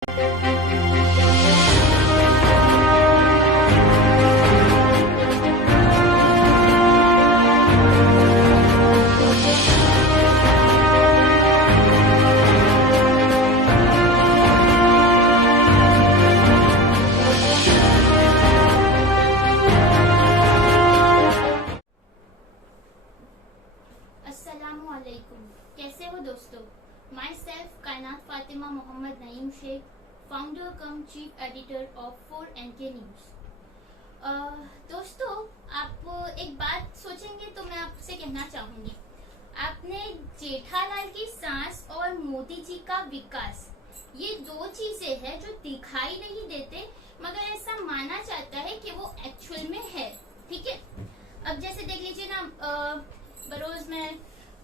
अस्सलामुअलैकुम। कैसे हो दोस्तों? My self Kainat Fatima Mohammed Naeem Shaikh, founder cum chief editor of 4NK news. दोस्तों, आप एक बात सोचेंगे तो मैं आपसे कहना चाहूंगी, आपने जेठालाल की सांस और मोदी जी का विकास, ये दो चीजें हैं जो दिखाई नहीं देते मगर ऐसा माना जाता है कि वो एक्चुअल में है। ठीक है, अब जैसे देख लीजिए ना, बरोज में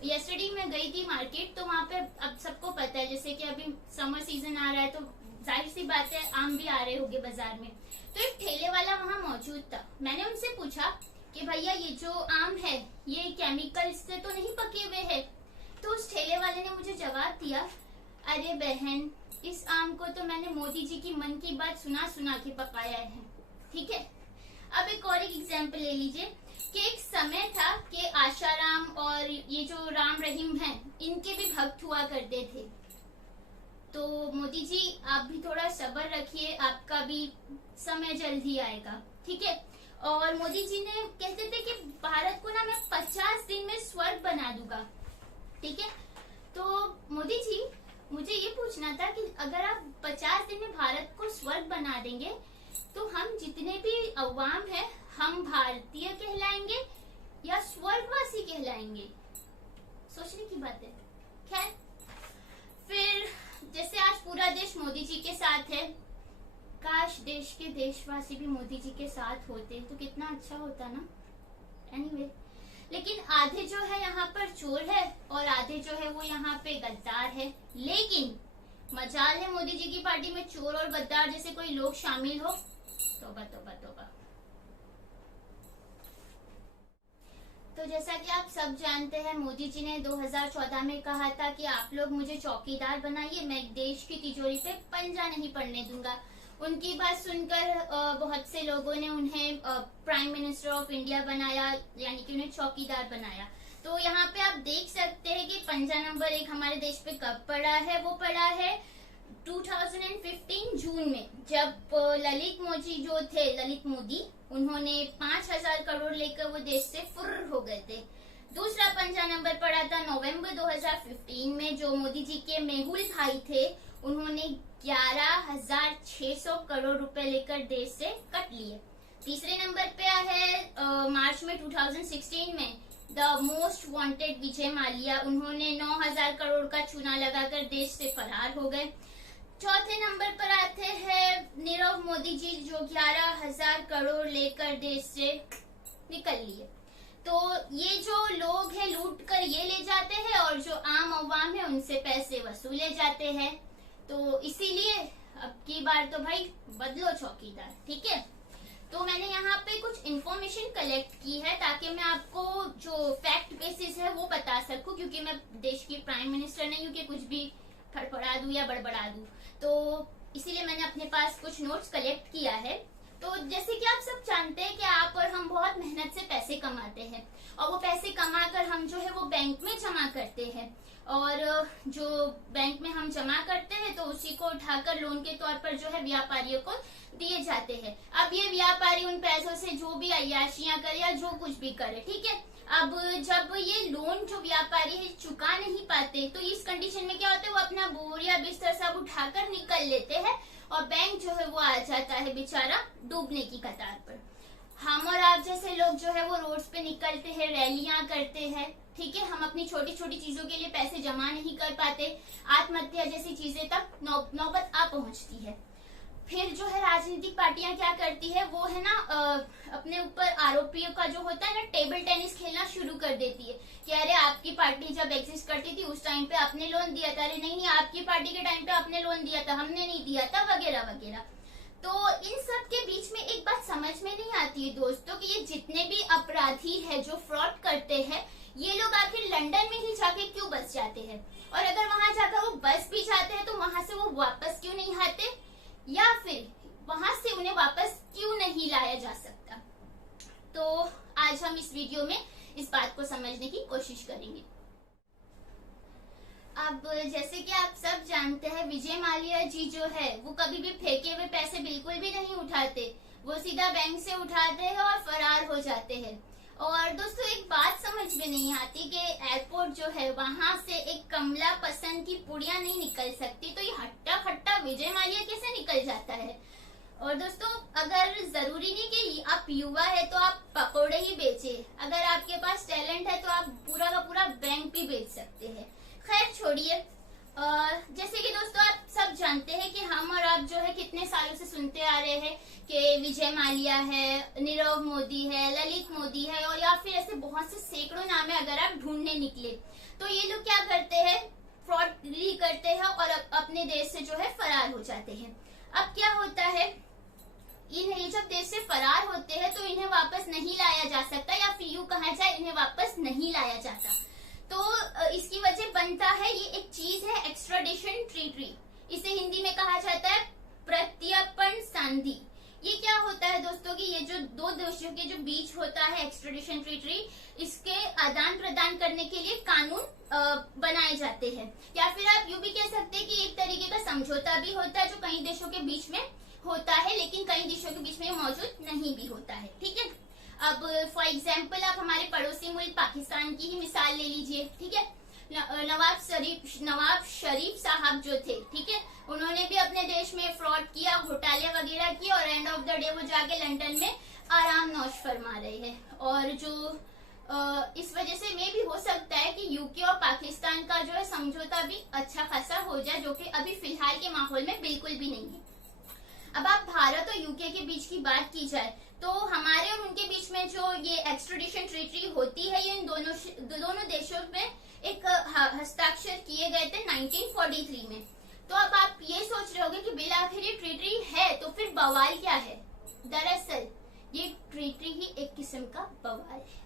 यस्टरडे में गई थी मार्केट, तो वहाँ पे अब सबको पता है जैसे कि अभी समर सीजन आ रहा है तो जाहिर सी बात है आम भी आ रहे होंगे बाजार में। तो एक ठेले वाला वहाँ मौजूद था। मैंने उनसे पूछा कि भैया ये जो आम है ये केमिकल से तो नहीं पके हुए है? तो उस ठेले वाले ने मुझे जवाब दिया, अरे बहन, इस आम को तो मैंने मोदी जी की मन की बात सुना सुना के पकाया है। ठीक है, अब एक और एग्जाम्पल ले लीजिए कि एक समय था कि आशाराम और ये जो राम रहीम हैं, इनके भी भक्त हुआ करते थे। तो मोदी जी आप भी थोड़ा सब्र रखिए, आपका भी समय जल्द ही आएगा। ठीक है, और मोदी जी ने कहते थे कि भारत को ना मैं 50 दिन में स्वर्ग बना दूंगा। ठीक है, तो मोदी जी मुझे ये पूछना था कि अगर आप 50 दिन में भारत को स्वर्ग बना देंगे तो हम जितने भी अवाम है, हम भारतीय कहलाएंगे या स्वर्गवासी कहलाएंगे? सोचने की बात है। खैर, फिर जैसे आज पूरा देश मोदी जी के साथ है, काश देश के देशवासी भी मोदी जी के साथ होते तो कितना अच्छा होता ना। एनीवे, लेकिन आधे जो है यहाँ पर चोर है और आधे जो है वो यहाँ पे गद्दार है। लेकिन मजाल है मोदी जी की पार्टी में चोर और गद्दार जैसे कोई लोग शामिल हो। तौबा तौबा तौबा। तो जैसा कि आप सब जानते हैं, मोदी जी ने 2014 में कहा था कि आप लोग मुझे चौकीदार बनाइए, मैं देश की तिजोरी पे पंजा नहीं पड़ने दूंगा। उनकी बात सुनकर बहुत से लोगों ने उन्हें प्राइम मिनिस्टर ऑफ इंडिया बनाया, यानी कि उन्हें चौकीदार बनाया। तो यहाँ पे आप देख सकते हैं कि पंजा नंबर 1 हमारे देश पे कब पड़ा है? वो पड़ा है 2015 जून में, जब ललित मोदी उन्होंने 5000 करोड़ लेकर वो देश से फुर्र हो गए थे। दूसरा पंजा नंबर पड़ा था नवंबर 2015 में, जो मोदी जी के मेहुल भाई थे, उन्होंने 11,600 करोड़ रुपए लेकर देश से कट लिए। तीसरे नंबर पे है मार्च में 2016 में the most wanted Vijay Mallya, उन्होंने 9,000 करोड़ का चूना लगाकर देश से फरार हो गए। चौथे नंबर पर आते हैं नीरव मोदी जी, जो 11,000 करोड़ लेकर देश से निकल लिए। तो ये जो लोग हैं लूट कर ये ले जाते हैं और जो आम अवाम है उनसे पैसे वसूले जाते हैं। तो इसीलिए अब की बार तो भाई बदलो चौकीदार। ठीक है, तो मैंने यहाँ पे कुछ इन्फॉर्मेशन कलेक्ट की है ताकि मैं आपको जो फैक्ट बेसिस है वो बता सकूं, क्योंकि मैं देश की प्राइम मिनिस्टर नहीं हूँ कि कुछ भी फड़फड़ा दूं या बड़बड़ा दूं। तो इसीलिए मैंने अपने पास कुछ नोट्स कलेक्ट किया है। तो जैसे कि आप सब जानते हैं कि आप और हम बहुत मेहनत से पैसे कमाते हैं और वो पैसे कमाकर हम जो है वो बैंक में जमा करते हैं, और जो बैंक में हम जमा करते हैं तो उसी को उठाकर लोन के तौर पर जो है व्यापारियों को दिए जाते हैं। अब ये व्यापारी उन पैसों से जो भी अय्याशियां करे या जो कुछ भी करे, ठीक है। अब जब ये लोन जो व्यापारी है चुका नहीं पाते तो इस कंडीशन में क्या होता है, वो अपना बोरिया बिस्तर सब उठाकर निकल लेते हैं और बैंक जो है वो आ जाता है बेचारा डूबने की कतार पर। हम और आप जैसे लोग जो है वो रोड्स पे निकलते हैं, रैलियां करते हैं, ठीक है। हम अपनी छोटी छोटी चीजों के लिए पैसे जमा नहीं कर पाते, आत्महत्या जैसी चीजें तक नौबत आ पहुंचती है। फिर जो है राजनीतिक पार्टियां क्या करती है, वो है ना अपने ऊपर आरोपियों का जो होता है ना टेबल टेनिस खेलना शुरू कर देती है कि अरे आपकी पार्टी जब एग्जिस्ट करती थी उस टाइम पे आपने लोन दिया था, अरे नहीं आपकी पार्टी के टाइम पे आपने लोन दिया था, हमने नहीं दिया था, वगैरह वगैरह। तो इन सब के बीच में एक बात समझ में नहीं आती है दोस्तों कि ये जितने भी अपराधी है जो फ्रॉड करते हैं, ये लोग आखिर लंदन में ही जाके क्यों बस जाते हैं, और अगर वहां जाकर वो बस भी जाते हैं तो वहां से वो वापस क्यों नहीं आते, या फिर वहां से उन्हें वापस क्यों नहीं लाया जा सकता। तो आज हम इस वीडियो में इस बात को समझने की कोशिश करेंगे। अब जैसे कि आप सब जानते हैं, विजय माल्या जी जो है वो कभी भी फेंके हुए पैसे बिल्कुल भी नहीं उठाते, वो सीधा बैंक से उठाते हैं और फरार हो जाते हैं। और दोस्तों एक बात समझ में नहीं आती कि एयरपोर्ट जो है वहां से एक कमला पसंद की पुड़िया नहीं निकल सकती, तो ये हट्टा खट्टा विजय माल्या कैसे निकल जाता है। और दोस्तों अगर जरूरी नहीं कि आप युवा है तो आप पकौड़े ही बेचे, अगर आपके पास टैलेंट है तो आप पूरा का पूरा बैंक भी बेच सकते हैं। खैर छोड़िए, जैसे कि दोस्तों आप सब जानते हैं कि हम और आप जो है कितने सालों से सुनते आ रहे हैं कि विजय माल्या है, नीरव मोदी है, ललित मोदी है, और या फिर ऐसे बहुत से सैकड़ों नाम है अगर आप ढूंढने निकले। तो ये लोग क्या करते हैं, फ्रॉडगिरी करते हैं और अपने देश से जो है फरार हो जाते हैं। अब क्या होता है, इन्हें जब देश से फरार होते हैं तो इन्हें वापस नहीं लाया जा सकता, या फिर यूं कहा जाए इन्हें वापस नहीं लाया जाता। तो इसकी वजह बनता है, ये एक चीज है एक्स्ट्राडिशन ट्रीटी, इसे हिंदी में कहा जाता है प्रत्यर्पण संधि। ये क्या होता है दोस्तों कि ये जो दो देशों के जो बीच होता है एक्स्ट्राडिशन ट्रीटी, इसके आदान प्रदान करने के लिए कानून बनाए जाते हैं, या फिर आप यूं भी कह सकते हैं कि एक तरीके का समझौता भी होता है जो कई देशों के बीच में होता है, लेकिन कई देशों के बीच में मौजूद नहीं भी होता है। ठीक है, अब फॉर एग्जाम्पल आप हमारे पड़ोसी मुल्क पाकिस्तान की ही मिसाल ले लीजिए। ठीक है, नवाब शरीफ साहब जो थे, ठीक है, उन्होंने भी अपने देश में फ्रॉड किया, घोटाले वगैरह किए, और एंड ऑफ द डे वो जाके लंदन में आराम नौश फरमा रहे हैं। और जो इस वजह से में भी हो सकता है कि यूके और पाकिस्तान का जो है समझौता भी अच्छा खासा हो जाए, जो कि अभी फिलहाल के माहौल में बिल्कुल भी नहीं है। अब आप भारत और यूके के बीच की बात की जाए तो हमारे और उनके बीच में जो ये एक्स्ट्राडिशन ट्रीटी होती है, ये इन दोनों देशों में एक हस्ताक्षर किए गए थे 1943 में। तो अब आप ये सोच रहे होंगे कि बिल आखिर ये ट्रीटी है तो फिर बवाल क्या है। दरअसल ये ट्रीटी ही एक किस्म का बवाल है।